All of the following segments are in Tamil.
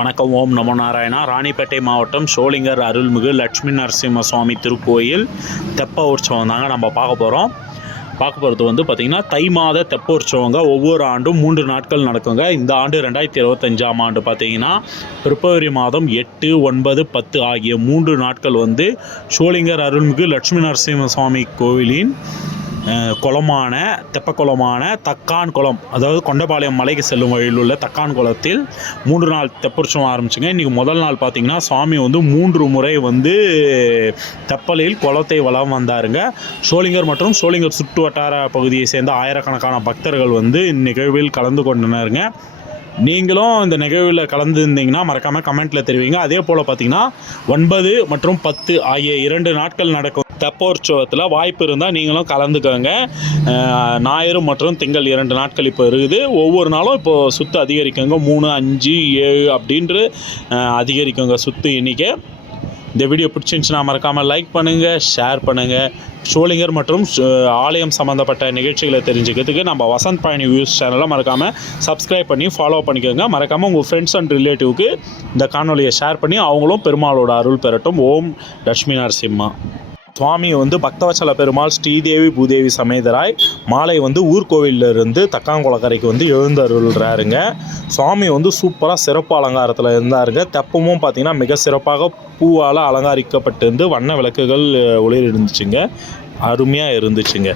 வணக்கம். ஓம் நமோ நாராயணா. ராணிப்பேட்டை மாவட்டம் சோளிங்கர் அருள்மிகு லட்சுமி நரசிம்ம சுவாமி திருக்கோயில் தெப்ப உற்சவம் தாங்க நம்ம பார்க்க போகிறது வந்து பார்த்திங்கன்னா தை மாத தெப்ப உற்சவங்க. ஒவ்வொரு ஆண்டும் 3 நாட்கள் நடக்குங்க. இந்த ஆண்டு 2025ஆம் ஆண்டு பார்த்திங்கன்னா பிப்ரவரி மாதம் 8, 9, 10 ஆகிய 3 நாட்கள் வந்து சோளிங்கர் அருள்மிகு லட்சுமி நரசிம்ம சுவாமி கோவிலின் குளமான தெப்பக்குளமான தக்கான் குளம், அதாவது கொண்டபாளையம் மலைக்கு செல்லும் வழியில் உள்ள தக்கான் குளத்தில் 3 நாள் தெப்போற்சவம் ஆரம்பிச்சுங்க. இன்றைக்கி முதல் நாள் பார்த்திங்கன்னா சுவாமி வந்து 3 முறை வந்து தெப்பலில் குளத்தை வலம் வந்தாருங்க. சோளிங்கர் மற்றும் சோளிங்கர் சுற்று வட்டார பகுதியை சேர்ந்த ஆயிரக்கணக்கான பக்தர்கள் வந்து இந்நிகழ்வில் கலந்து கொண்டனருங்க. நீங்களும் இந்த நிகழ்வில் கலந்துருந்தீங்கன்னா மறக்காமல் கமெண்ட்டில் தெரிவிங்க. அதே போல் பார்த்திங்கன்னா 9 மற்றும் 10 ஆகிய 2 நாட்கள் நடக்கும் தெப்போற்சவத்தில் வாய்ப்பு இருந்தால் நீங்களும் கலந்துக்கோங்க. ஞாயிறு மற்றும் திங்கள் 2 நாட்கள் இப்போ இருக்குது. ஒவ்வொரு நாளும் இப்போது சுற்று அதிகரிக்குங்க. 3, 5, 7 அப்படின்று அதிகரிக்குங்க சுற்று எண்ணிக்கை. இந்த வீடியோ பிடிச்சிருந்துச்சுன்னா மறக்காமல் லைக் பண்ணுங்கள், ஷேர் பண்ணுங்கள். சோளிங்கர் மற்றும் ஆலயம் சம்மந்தப்பட்ட நிகழ்ச்சிகளை தெரிஞ்சுக்கிறதுக்கு நம்ம வசந்த் பயணி வியூஸ் சேனலை மறக்காமல் சப்ஸ்கிரைப் பண்ணி ஃபாலோ பண்ணிக்கோங்க. மறக்காமல் உங்கள் ஃப்ரெண்ட்ஸ் அண்ட் ரிலேட்டிவ்க்கு இந்த காணொலியை ஷேர் பண்ணி அவங்களும் பெருமாளோட அருள் பெறட்டும். ஓம் லட்சுமி நரசிம்மா. சுவாமி வந்து பக்தவச்சல பெருமாள் ஸ்ரீதேவி பூதேவி சமேதராய் மாலை வந்து ஊர்கோவிலிருந்து தக்காங்குளக்கரைக்கு வந்து எழுந்தருள்றாருங்க. சுவாமி வந்து சூப்பராக சிறப்பு அலங்காரத்தில் இருந்தாருங்க. தெப்பமும் பார்த்திங்கன்னா மிக சிறப்பாக பூவால் அலங்கரிக்கப்பட்டு வண்ண விளக்குகள் ஒளி இருந்துச்சுங்க. அருமையாக இருந்துச்சுங்க.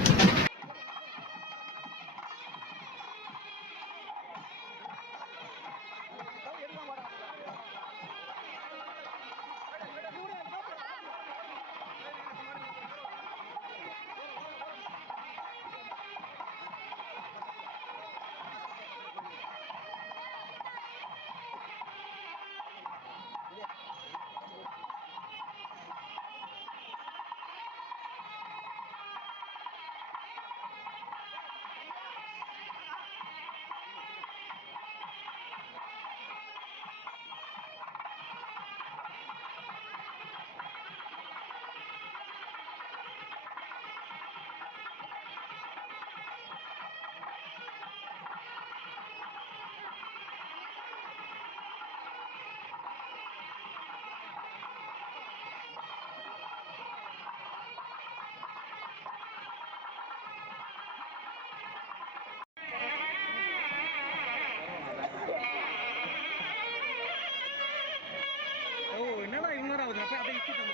என்னடா இவ்வளோ நேரம் ஆகுது? அப்படியே இஷ்டம்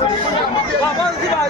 வா, வா, சிவா.